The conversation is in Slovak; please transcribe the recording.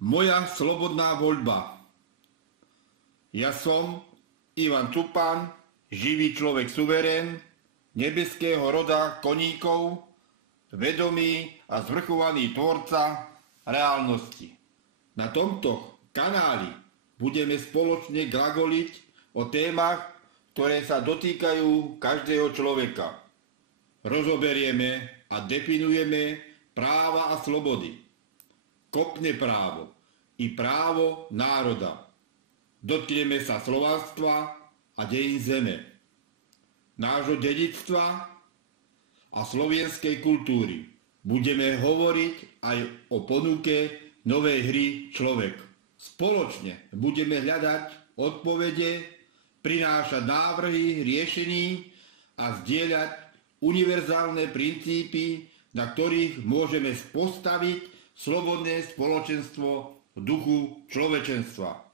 Moja slobodná voľba. Ja som Ivan Cupan, živý človek suverén, nebeského roda koníkov, vedomý a zvrchovaný tvorca reálnosti. Na tomto kanáli budeme spoločne glagoliť o témach, ktoré sa dotýkajú každého človeka. Rozoberieme a definujeme práva a slobody. Kopné právo i právo národa. Dotkneme sa slovanstva a dejín zeme, nášho dedičstva a slovenskej kultúry. Budeme hovoriť aj o ponuke novej hry Človek. Spoločne budeme hľadať odpovede, prinášať návrhy riešení a zdieľať univerzálne princípy, na ktorých môžeme postaviť slobodné spoločenstvo v duchu človečenstva.